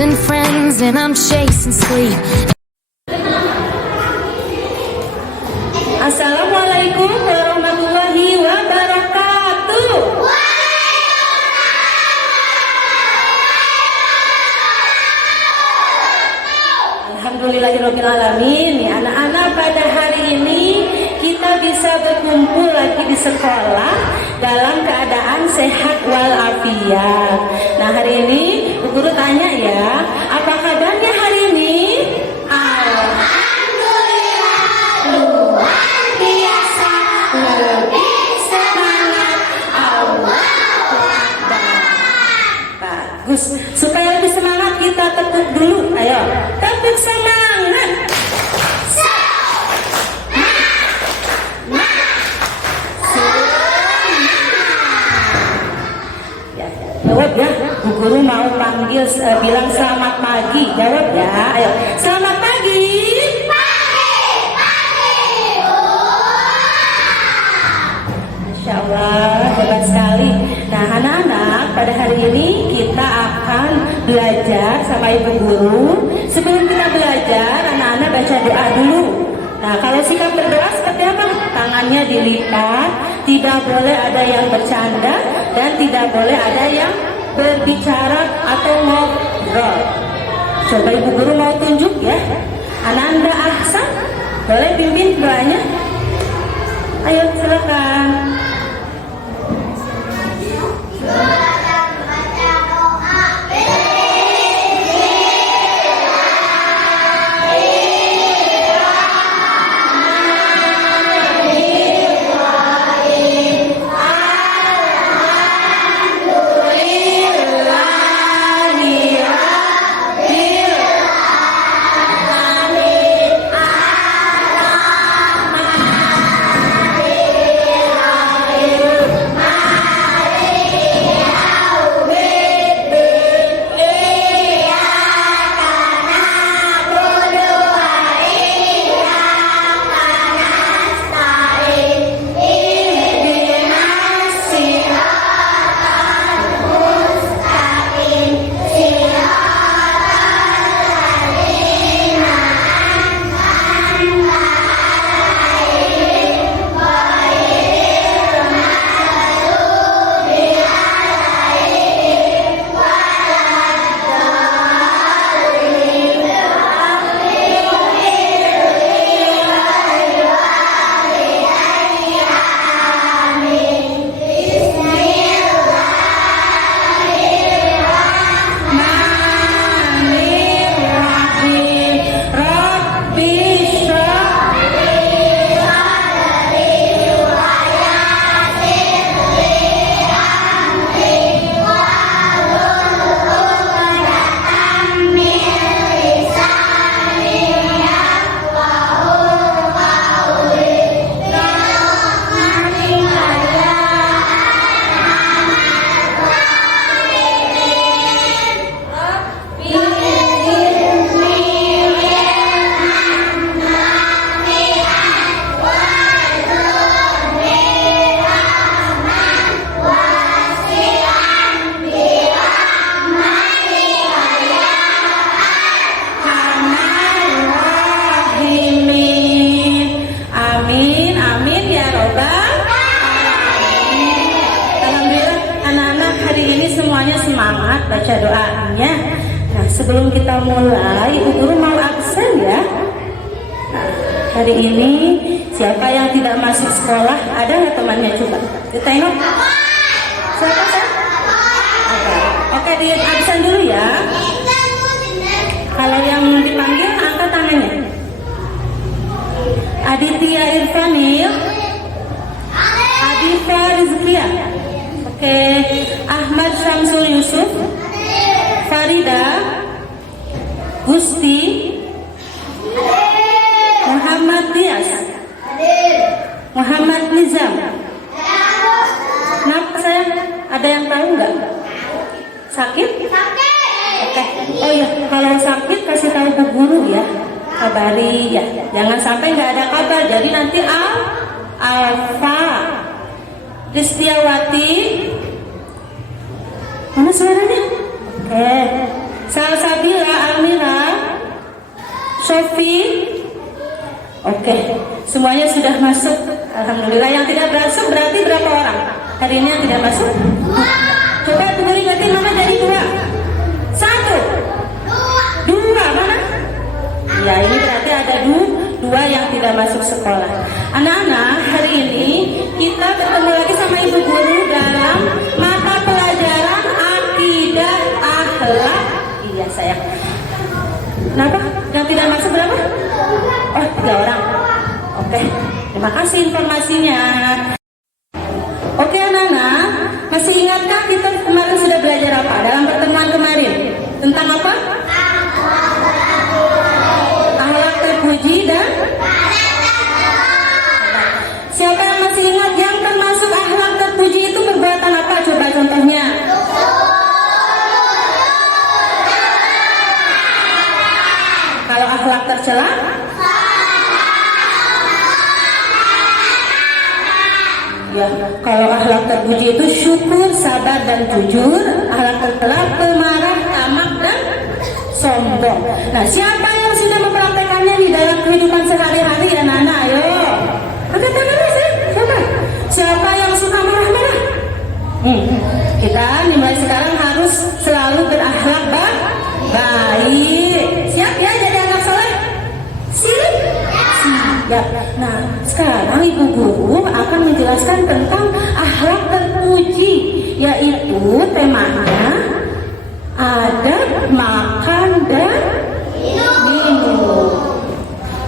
losing friends and I'm chasing sleep. Assalamualaikum warahmatullahi wabarakatuh. Alhamdulillahirabbil alamin. Ya, anak-anak, pada hari ini kita bisa berkumpul lagi di sekolah dalam keadaan sehat walafiat. Nah, hari ini Bu Guru tanya ya, apa kabarnya hari ini? Alhamdulillah, luar biasa, lebih semangat, Allahu Akbar. Bagus, supaya lebih semangat kita tepuk dulu, ayo tepuk semangat. Jawab ya, Bu Guru mau panggil bilang selamat pagi. Jawab ya, ayo. Selamat pagi. Pagi. Masya Allah, hebat sekali. Nah, anak-anak, pada hari ini kita akan belajar sama Ibu Guru. Sebelum kita belajar, anak-anak baca doa dulu. Nah, kalau sikap berdoa seperti apa? Tangannya dilipat, tidak boleh ada yang bercanda, dan tidak boleh ada yang berbicara atau ngobrol. Coba Ibu Guru mau tunjuk ya. Ananda Ahsan, boleh pimpin doanya? Ayo silakan. Baca doanya. Nah, sebelum kita mulai, Ibu Guru mau absen ya. Nah, hari ini siapa yang tidak masuk sekolah? Ada nggak temannya? Coba ditengok. Siapa kan? Oke, di absen dulu ya. Kalau yang dipanggil, angkat tangannya. Aditya Irfanil, Adifa Rizkia, oke, Ahmad Syamsul Yusuf, Farida, Gusti, Muhammad Dias, Muhammad Nizam. Kenapa saya? Ada yang tahu nggak? Sakit? Oke. Oh ya, kalau sakit kasih tahu Bu Guru ya, kabari ya. Jangan sampai nggak ada kabar. Jadi nanti Alfa, Kristiawati, mana suaranya? Salsabila. COVID? Oke, semuanya sudah masuk. Alhamdulillah. Yang tidak masuk berarti berapa orang? Hari ini yang tidak masuk? Coba tunggu ingatin mama dari 2. 1, 2 mana? Ya, ini berarti ada 2 yang tidak masuk sekolah. Anak-anak, hari ini kita ketemu lagi sama ibu guru dalam mata pelajaran akidah akhlak. Iya sayang. Kenapa? Yang tidak masuk berapa? Oh, 3 orang. Oke, terima kasih informasinya. Oke anak-anak, masih ingatkah kita kemarin sudah belajar apa dalam pertemuan kemarin? Tentang apa? Akhlak terpuji dan siapa yang masih ingat yang termasuk akhlak terpuji itu perbuatan apa? Coba contohnya. Kalau akhlak tercela? Ya, kalau akhlak terpuji itu syukur, sabar dan jujur. Akhlak tercela pemarah, tamak dan sombong. Nah, siapa yang sudah mempraktekannya di dalam kehidupan sehari-hari anak-anak? Ayo, angkat tangannya sih. Coba. Siapa yang suka marah-marah? Kita mulai sekarang harus selalu berakhlak baik. Siap ya jadi anak soleh? Siap. Nah, sekarang ibu guru akan menjelaskan tentang akhlak terpuji, yaitu temanya adab makan dan minum.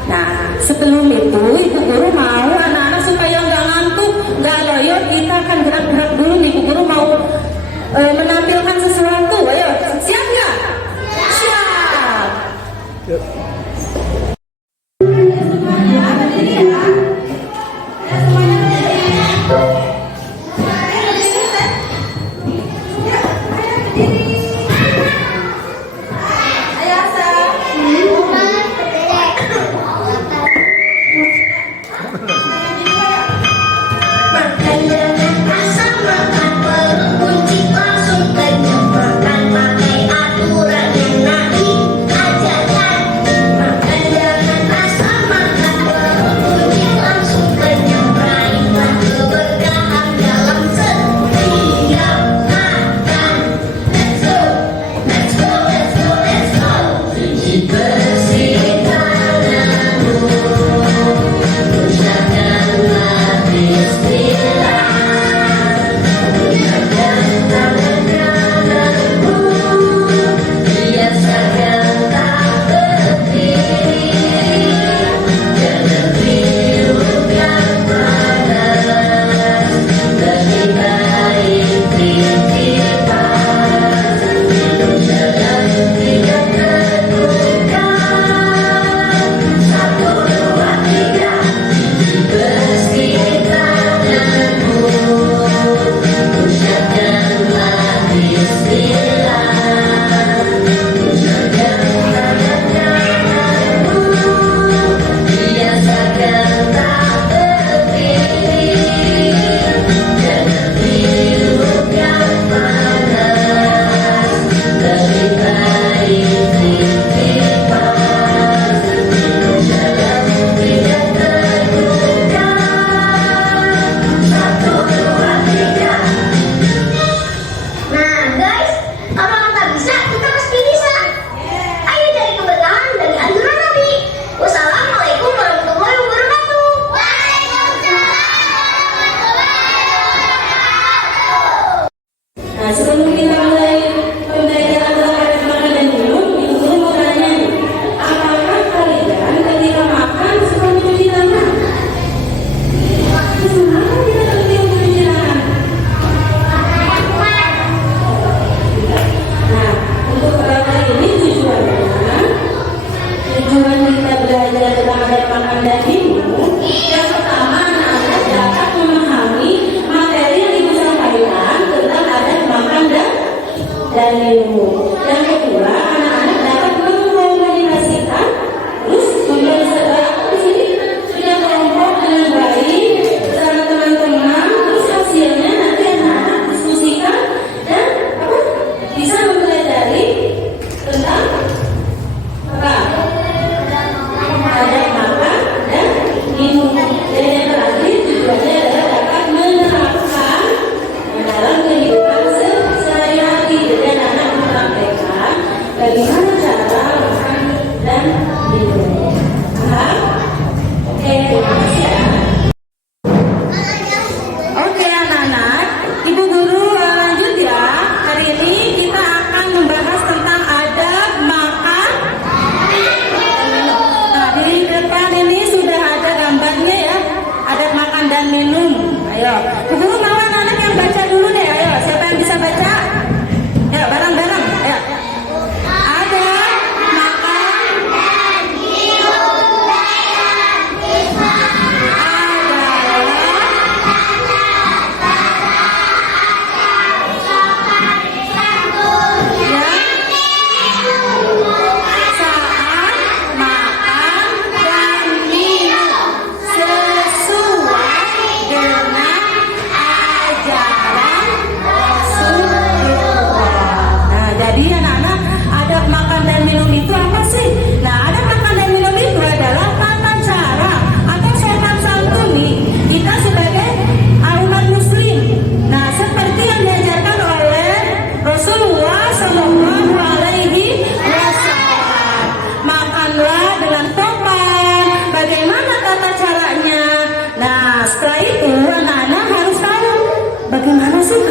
Nah, sebelum itu ibu guru mau anak-anak supaya nggak ngantuk, nggak loyo, kita akan gerak-gerak dulu nih. Ibu guru mau menampilkan sesuatu. Ayo, siap nggak? Siap. Makan dengan asam maka perut kunci langsung terjadi.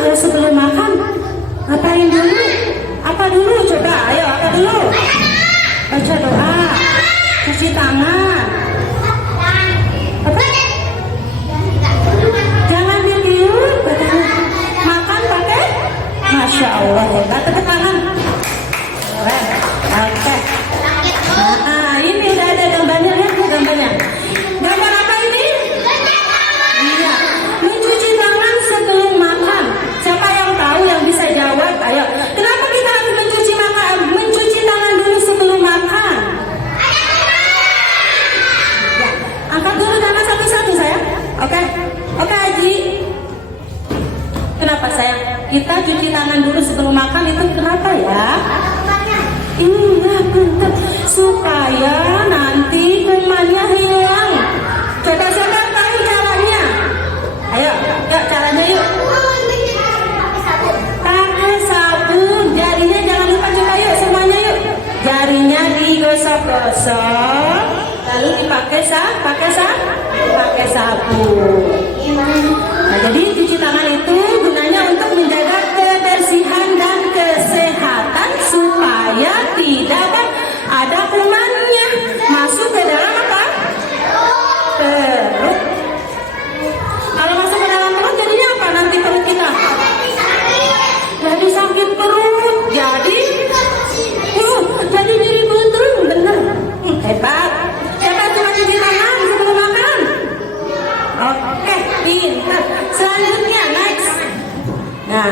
kalau sebelum makan ngapain dulu? Apa dulu? Coba, ayo apa dulu? Baca doa, cuci tangan. Apa? Jangan ditiup, katanya. Makan pakai? Masya Allah, hebat. Tepuk tangan. Oke. Nah, ini udah ada gambarnya, lihat tuh gambarnya. Gambar apa ini? Iya, mencuci tangan sebelum makan. Siapa yang tahu yang bisa jawab? Ayo. Kenapa kita harus mencuci tangan dulu sebelum makan? Ya, angkat dulu tangan satu-satu sayang. Oke, oke Haji. Kenapa sayang? Kita cuci tangan dulu sebelum makan itu kenapa ya? Iya betul, supaya nanti kumannya hilang. Coba tahu caranya. Ayo, yuk caranya yuk. Pakai sabun, jarinya jangan lupa, coba yuk semuanya yuk. Jarinya digosok-gosok, lalu dipakai pakai sabun. Nah, jadi cuci tangan itu gunanya untuk menjaga kebersihan dan kesehatan supaya tidak ada kumannya masuk ke dalam apa? Perut. Kalau masuk ke dalam perut jadinya apa nanti perut kita? Jadi sakit perut, jadi nyeri perut, bener. Hebat. Siapa cuma cuci tangan sebelum makan? Oke, pintar. Selanjutnya next. Nah,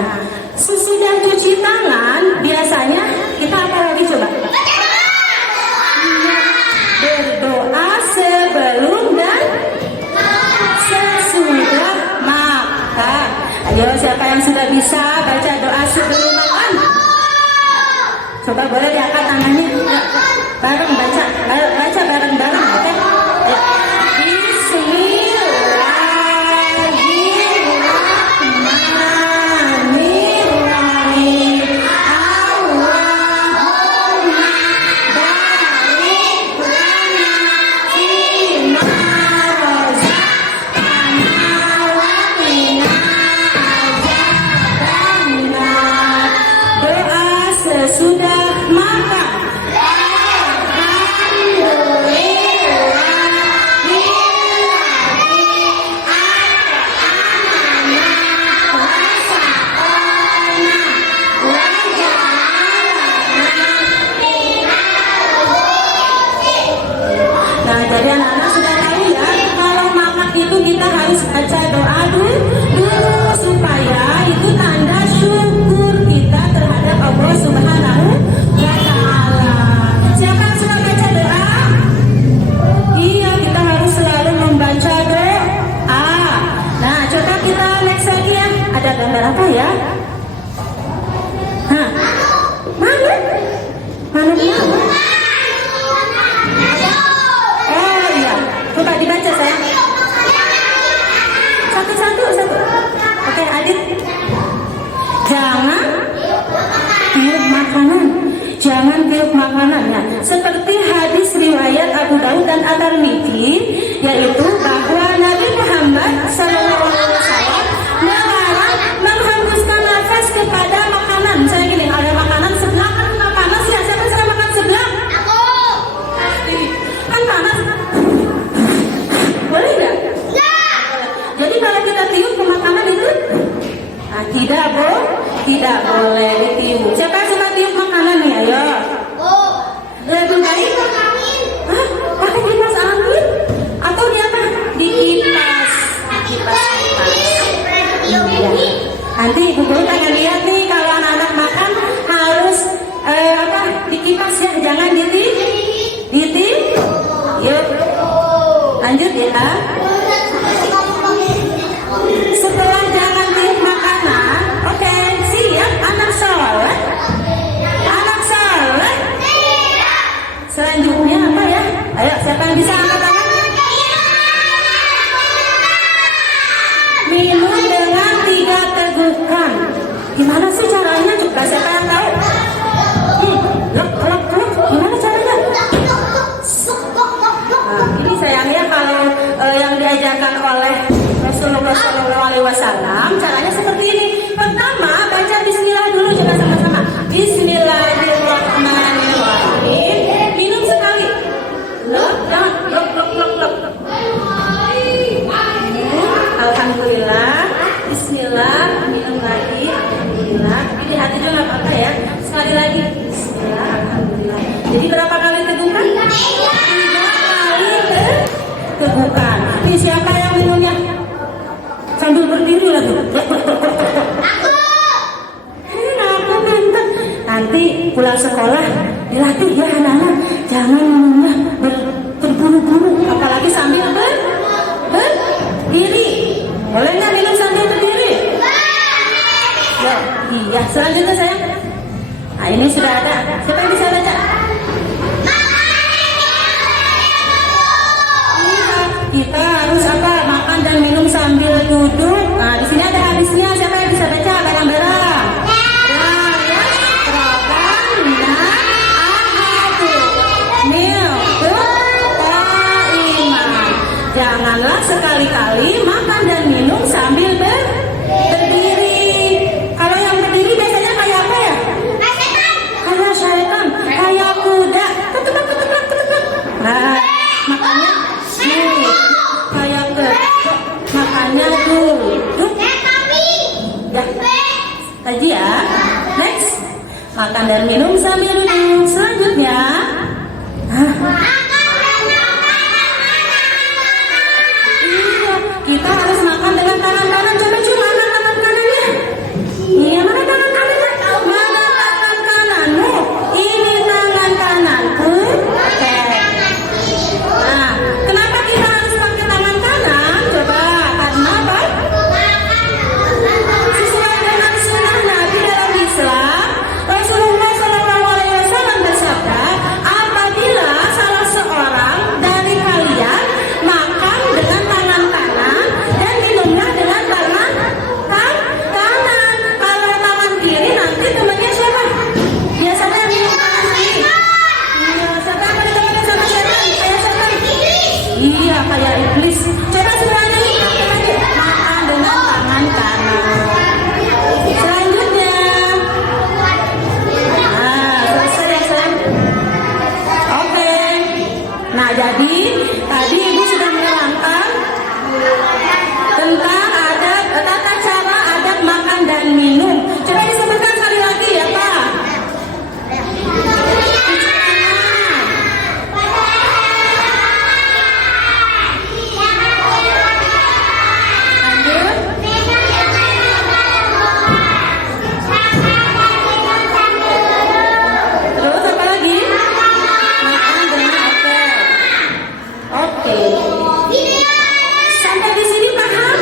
sesudah cuci tangan biasanya kita apa lagi coba? Berdoa sebelum dan sesudah makan. Ayo, siapa yang sudah bisa baca doa sebelum makan? Coba boleh diangkat tangannya. Ya, bareng baca bareng-bareng. Oke? Ya. Sudah makan. Nah, jadi anak-anak sudah tahu ya, kalau makan itu kita harus baca doa dulu supaya itu tanda syukur kita terhadap Allah Subhanahu wa Ta'ala. Siapa yang sudah baca doa? Iya, kita harus selalu membaca doa. Nah, coba kita next lagi ya. Ada gambar apa ya? Hah? Mana? Mana dia? Oh iya, coba dibaca sayang. Satu. Oke, Adit. Jangan tiup makanan ya. Seperti hadis riwayat Abu Daud dan At-Tirmidzi, yaitu bahwa Nabi Muhammad SAW melarang menghembuskan nafas kepada makanan. Saya gini, ada makanan sebelah kan nggak panas ya? Siapa suka makan sebelah? Aku. Kan panas. Boleh nggak? Jadi kalau kita tiup ke makanan itu, nah, tidak boleh ditiup. Siapa yang suka tiup makanan nih? Ayo. Lebih baik pakai kipas angin atau di apa? Di kipas. Ya. Nanti ibu guru pengen lihat nih kalau anak-anak makan harus di kipas ya, jangan ditiup. Yuk. Lanjut ya. Setelah jangan tiup makanan, oke, siap anak soleh. Selanjutnya apa ya? Ayo, siapa yang bisa angkat tangan? Minum dengan 3 tegukan. Gimana sih caranya? Coba siapa yang tahu? Gimana caranya? Nah, ini sayangnya kalau yang diajarkan oleh Rasulullah SAW, caranya seperti ini. Pertama sekolah dilatih ya anak-anak, jangan minumnya terburu-buru, apalagi sambil berdiri. Boleh nggak minum sambil berdiri? Ya, iya. Selanjutnya sayang. Nah ini sudah ada. Siapa yang bisa baca? Iya, kita harus apa? Makan dan minum sambil duduk. Nah di sini ada hadisnya. Siapa yang bisa baca bareng-bareng? Janganlah sekali-kali makan dan minum sambil berdiri. Kalau yang berdiri biasanya kayak apa ya? Kayak syaitan, kayak kuda. Nah, makanya kayak makanya duduk. Ya, tadi ya. Next, makan dan minum sambil duduk. Selanjutnya, kita harus makan dengan tangan kanan. Coba mana tangan kanannya? Iya, mana tangan kanannya? Mana tangan kananmu? Ini tangan kananku. Oke. Nah, kenapa kita harus pakai tangan kanan? Coba, karena apa? Sesuai dengan sunnah Nabi dalam Islam, Rasulullah SAW bersabda, apabila salah seorang dari kalian makan dengan tangan kanan dan minumnya dengan tangan kanan, kalau tangan kiri nanti temannya siapa? Biasanya yang minum tangan kiri. Iya, siapa yang ditemenin sama setan? Kayak setan. Iya, kayak iblis. Coba semuanya makan dengan tangan kanan. Selanjutnya, selesai ya sayang. Oke. Nah jadi tadi ibu sudah menerangkan tentang adab, tata cara adab makan dan minum. Coba disebutkan sekali lagi ya Pak. Lanjut. Terus apa lagi? Makan dengan oke. Sampai di sini paham?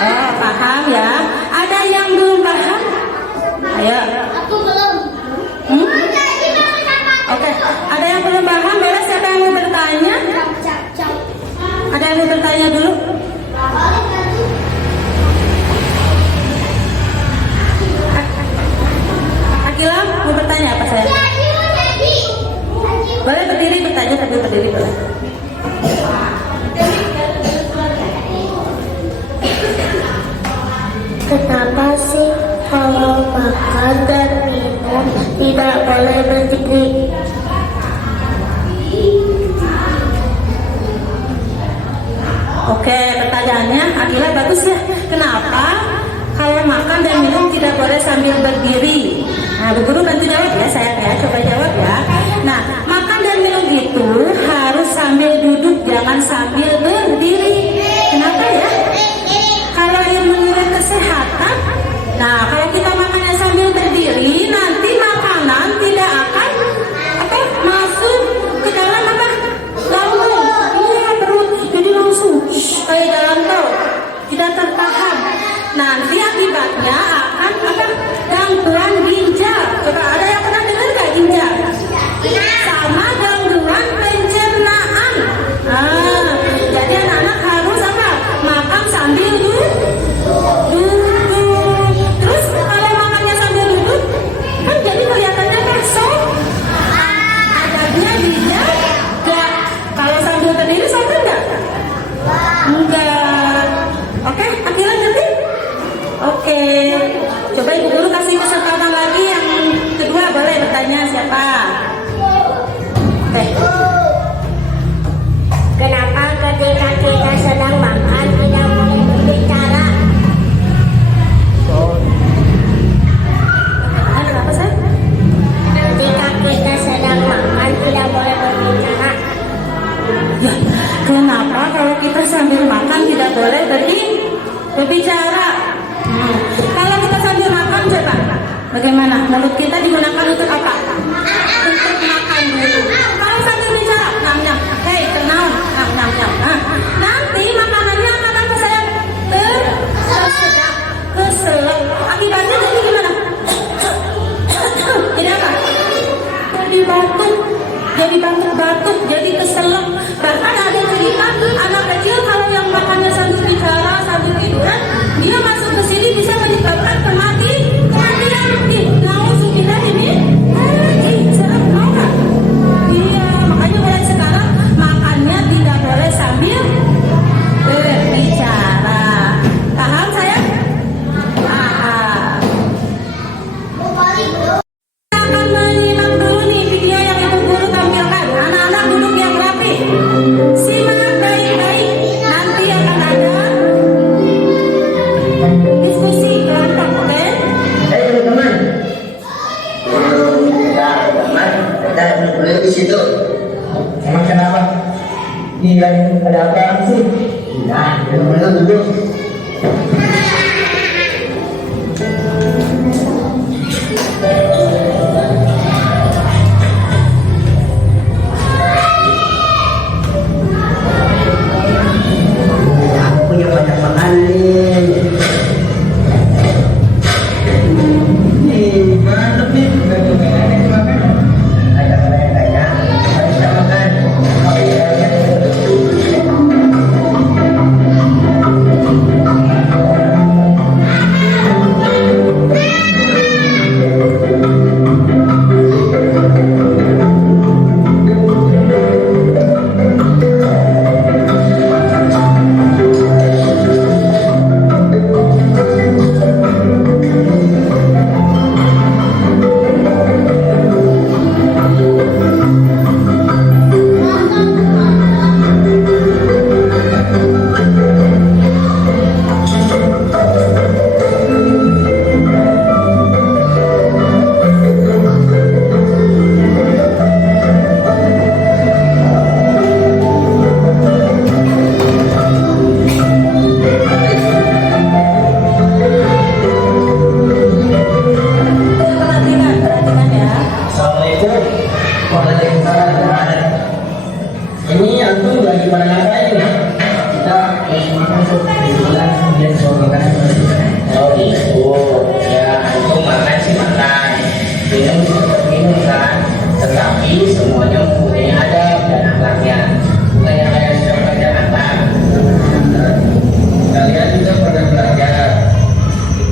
Oh, paham ya. Ada yang belum paham? Ayo. Oke. Ada yang belum paham? Boleh siapa yang mau bertanya? Ada yang mau bertanya dulu? Akila mau bertanya apa saya? Boleh berdiri bertanya, tapi berdiri boleh. Kenapa sih kalau makan dan minum tidak boleh berdiri? Oke, pertanyaannya Akila bagus ya. Kenapa kalau makan dan minum tidak boleh sambil berdiri? Nah, Bu Guru bantu jawab ya, saya coba jawab ya. Nah, makan dan minum itu harus sambil duduk, jangan sambil berdiri. Kenapa ya? Kalau yang menurut kesehatan, nah kalau kita makannya sambil berdiri, nanti makanan tidak akan masuk ke dalam apa? Lambung. Iya, perut. Jadi langsung kayak dalam tol, tidak tertahan. Nanti akibatnya akan gangguan ginjal. Coba ada yang pernah dengar nggak ginjal? Sama gangguan pencernaan. Jadi anak-anak harus makan sambil duduk. Terus kalau makannya sambil duduk, kan jadi kelihatannya kosong. Adabnya dia nggak. Kalau sambil berdiri sambil nggak? Enggak. Oke, Akila ngerti? Oke. Coba Ibu Guru kasih kesempatan lagi yang kedua, boleh bertanya siapa? Kenapa ketika kita sedang makan tidak boleh berbicara? Kenapa saya? Ketika kita sedang makan tidak boleh berbicara. Ya, kenapa kalau kita sambil makan tidak boleh berbicara? Kalau kita sambil makan coba Bagaimana? Mulut kita digunakan untuk apa? Untuk makan dulu. Kalau sambil bicara, nyam nyam. Hei, kenal, nyam nyam nyam. Nanti makanannya akan apa sayang? Tersedap, keselak. Akibatnya jadi gimana? Jadi apa? Jadi batuk, jadi keselak. Bahkan ada cerita anak kecil kalau yang makannya sambil bicara, sambil tiduran, dia masuk ke sini bisa menyebabkan kematian. Nauzubillah ini. Jangan mau nggak? Iya, makanya mulai sekarang makannya tidak boleh sambil berbicara. Paham sayang? Paham. Akan menyimak dulu nih video yang ibu guru tampilkan. Anak-anak duduk yang rapi. Simak baik-baik. Nanti akan ada diskusi kelompok, oke? Teman-teman, kita duduk di situ. Emang kenapa? Iya, ada apa sih? Nah, teman-teman duduk. Aku punya banyak makanan nih. Mantap nih, banyak makanan yang dimakan. Ada orang yang tanya, mari kita makan. Perhatikan ya. Assalamualaikum. Waalaikumsalam. Ini antum lagi pada ngapain ya? Kita makan di bulan kemudian soal makanan. Oh gitu. Ya antum makan sih makan. Minum tetap minum kan. Tetapi semuanya mempunyai adab dan akhlaknya. Bukan yang kayak siapa Jakarta. Kalian juga pernah belajar.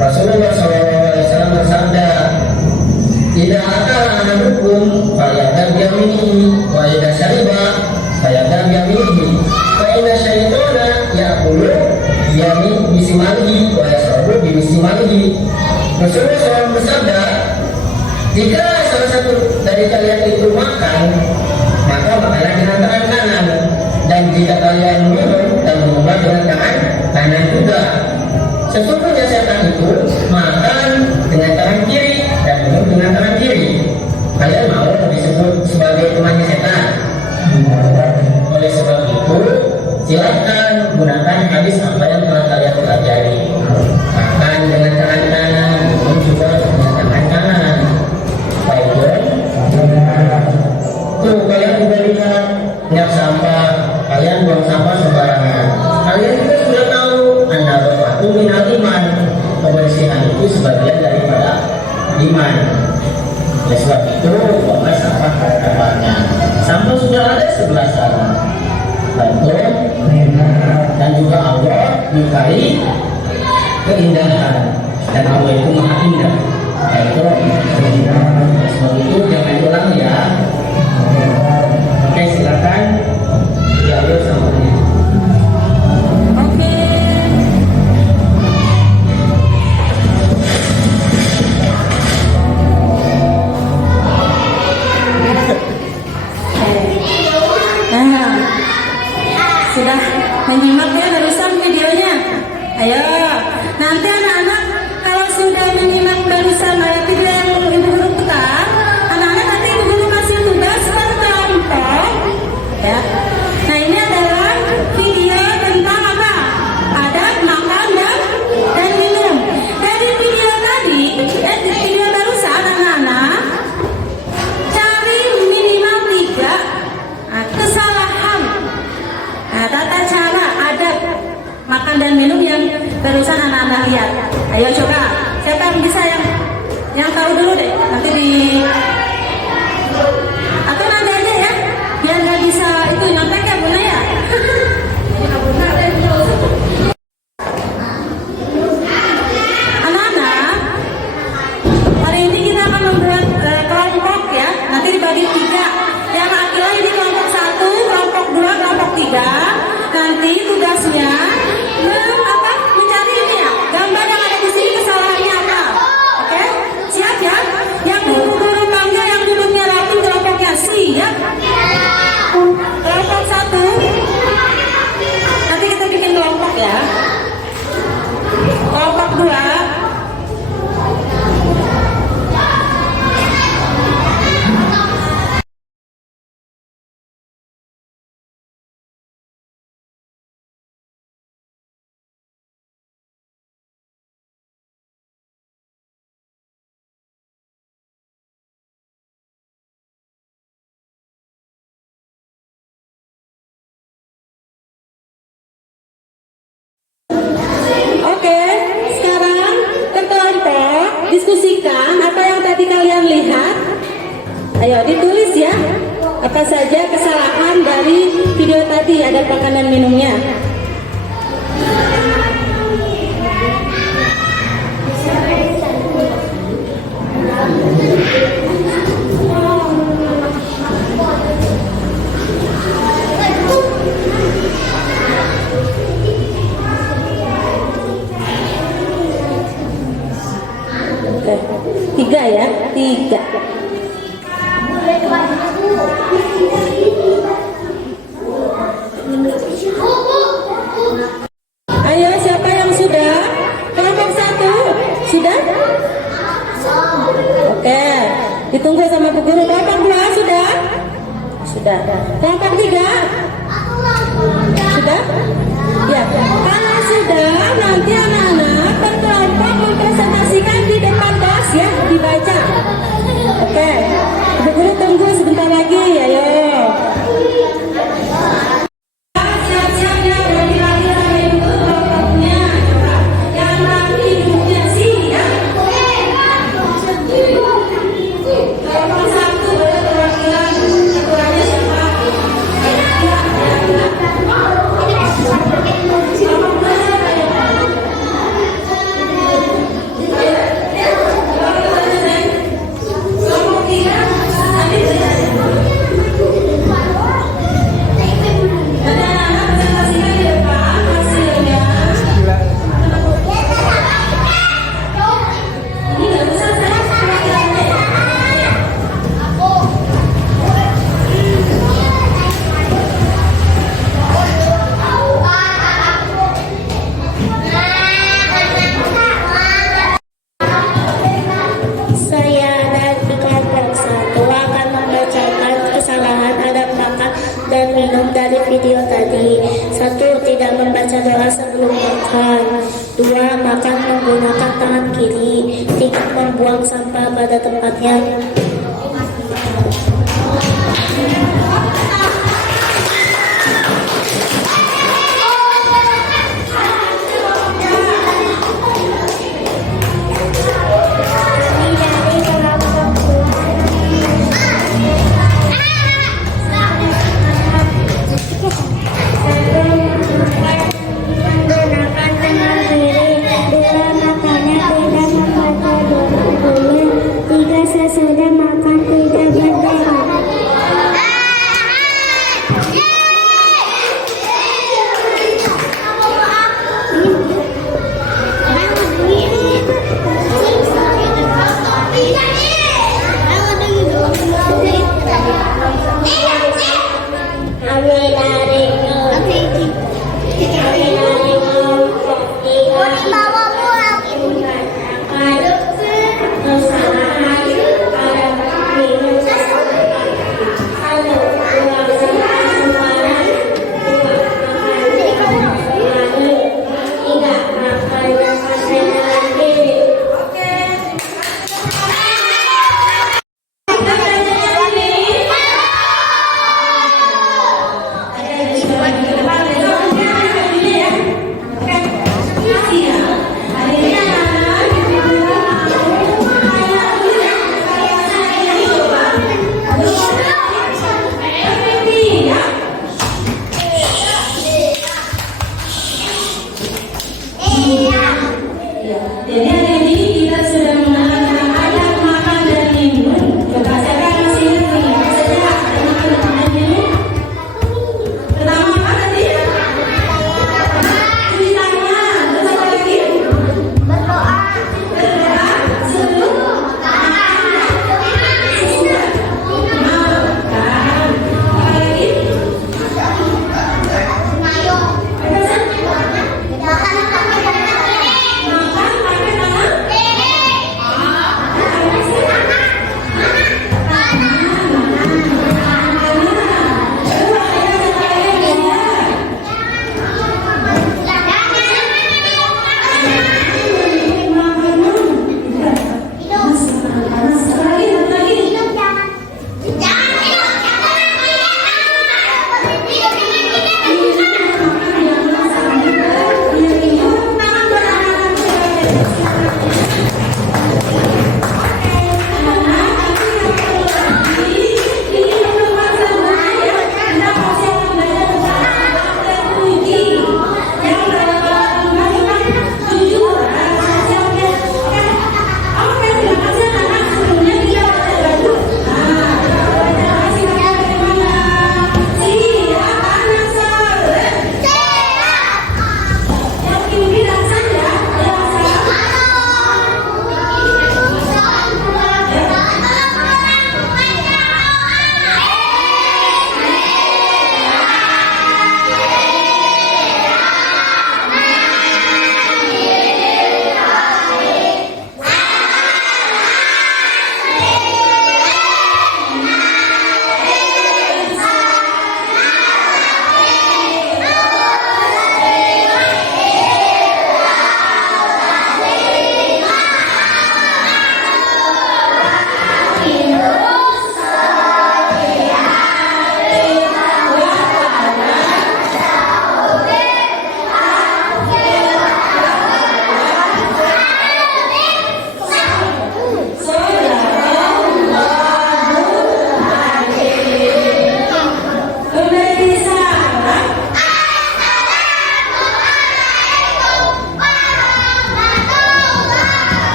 Rasulullah SAW bersabda, tidak akan ahadukum fayadab yaminihi wa idza syariba fayadab yaminihi fa inna syaitana ya'kulu yamin bisimalihi wa yasrabu bisimalihi. Rasulullah SAW bersabda, jika salah satu dari kalian itu makan, maka makanlah dengan tangan kanan, dan jika kalian minum dan minumlah dengan tangan kanan juga. Sesungguhnya setan itu makan dengan tangan kiri dan minum dengan tangan kiri. Kalian mau disebut sebagai temannya setan? Oleh sebab itu, silakan gunakan hadis apa yang telah kalian pelajari. Makan dengan tangan kanan, minum juga dengan tangan kanan. Baik, tuh kalian juga lihat, nyak sampah, kalian buang sampah sembarangan. Kalian juga sudah tahu an-nadhafatu minal iman, kebersihan itu sebagian daripada iman. Oleh sebab itu, buanglah sampah pada tempatnya. Sampah sudah ada sebelah sana. Betul. Dan juga Allah menyukai keindahan, dan Allah itu maha indah. Itu sebab itu jangan ulang ya. Oke, silakan diambil sampahnya. Oke. Nah, sudah menyimak ya barusan videonya. Ayo, nanti anak-anak kalau sudah menyimak barusan video yang ibu guru putar, anak-anak nanti ibu guru kasih tugas per kelompok, ya. Nah ini adalah video tentang apa? Adab makan dan minum. Dari video tadi, video baru lihat. Ayo coba. Siapa yang bisa yang tahu dulu deh. Nanti atau nanti aja ya. Biar nggak bisa itu nyontek ya Bunda ya. Anak-anak, hari ini kita akan membuat kelompok ya. Nanti dibagi 3. Yang laki-laki di kelompok 1, kelompok 2, kelompok 3. Nanti tugasnya mencari ini ya, gambar yang ada di sini kesalahannya apa. Oke? Siap ya? Yang guru panggil yang duduknya rapi kelompoknya siap. Kelompok 1. Nanti kita bikin kelompok ya. Kelompok 2. Oke, sekarang berkelompok diskusikan apa yang tadi kalian lihat. Ayo ditulis ya. Apa saja kesalahan dari video tadi, ada makanan minumnya. Oke, 3 ya, 3. Ayo siapa yang sudah? Kelompok 1 sudah? Oke, ditunggu sama Bu Guru. Kelompok 2 sudah? Sudah. Kelompok 3 sudah? Ya, kalau sudah nanti anak-anak berkelompok mempresentasikan di depan kelas ya, dibaca. Oke, Bu Guru tunggu sebentar lagi, ayo. Siap-siap ya, laki-laki sama ibu kelompoknya. Coba, yang laki ibunya siap. Kelompok 1 boleh perwakilan, ketuanya siapa? Saya dari kelompok 1 akan membacakan kesalahan ada makan dan minum dari video tadi. 1. Tidak membaca doa sebelum makan. 2. Makan menggunakan tangan kiri. 3. Membuang sampah pada tempatnya.